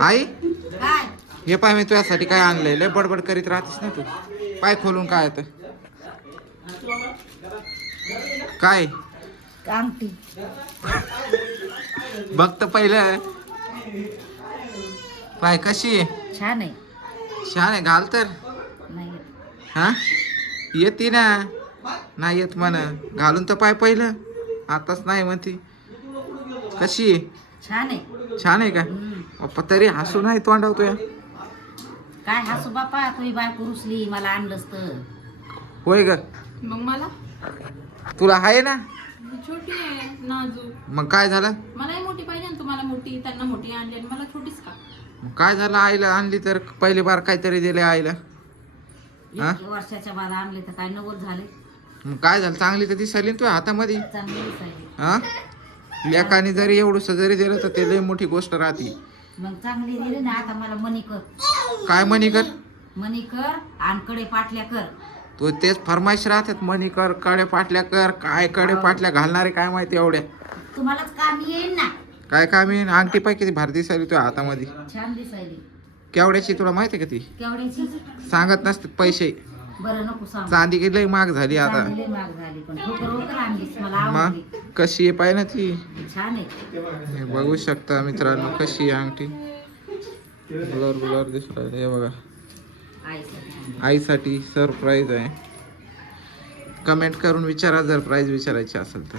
आई? हे पाय मी तुझ्यासाठी काय आणलंय? लय बडबड करीत राहतेस ना तू. पाय खोलून काय येतं काय? अंगठी. बघ तर पहिलं पाय कशी आहे? छान आहे. छान आहे. घाल तर. नाही हा? येते ना. नाही येत म्हणा. घालून तर पाय पहिलं. आताच नाही म्हणती. कशी छान आहे. छान आहे का? हम्म. पप्पा तरी हसू नाही तोंडावतोय काय हसू बापा तुम्ही बाय रुसली मला आणलंस तर. होय ग. मग मला? तुला आहे ना? छोटी आहे नाजूक. मग काय झालं? मलाही मोठी पाहिजे ना तुम्हाला मोठी त्यांना मोठी आणली आणि मला छोटीच का? मग काय झालं? आईला आणली तर पहिली बार काहीतरी दिले आईला. हा? वर्षाच्या बाद आणले तर काय नवल झाले? मग काय झालं? चांगली तर दिसायली ना तुझ्या हातामध्ये. चांगले दिसायले. हा? लेकाने जरी एवढंस जरी दिलं तर ते लय मोठी गोष्ट राहते. मग चांगली दिली ना आता मला मनी कर. काय मनी कर? मनी कर आणि कडे पाटल्या कर. तो तेच फरमाईश राहतात मनी कर कडे पाटल्या कर काय कडे पाटल्या घालणारे काय माहिती एवढ्या. तुम्हालाच काम येईल ना. काय काय मी अंगठी पाय किती भारी दिसायली तुझ्या हातामध्ये. छान दिसायली. केवढ्याची तुला माहिती का ती? केवढ्याची? सांगत नसतात पैसे. बरं नको सांग. चांदी की लय महाग झाली आता. चांगली महाग झाली पण ठोकर वगैरे आणलीस मला मग? कशी आहे पाय ना ती? छान आहे. हे बघू शकता मित्रांनो कशी आहे अंगठी. ब्लर ब्लर दिसत आहे हे बघा. आईसाठी. आईसाठी सरप्राईज आहे. कमेंट करून विचारा जर प्राईज विचारायची असेल तर.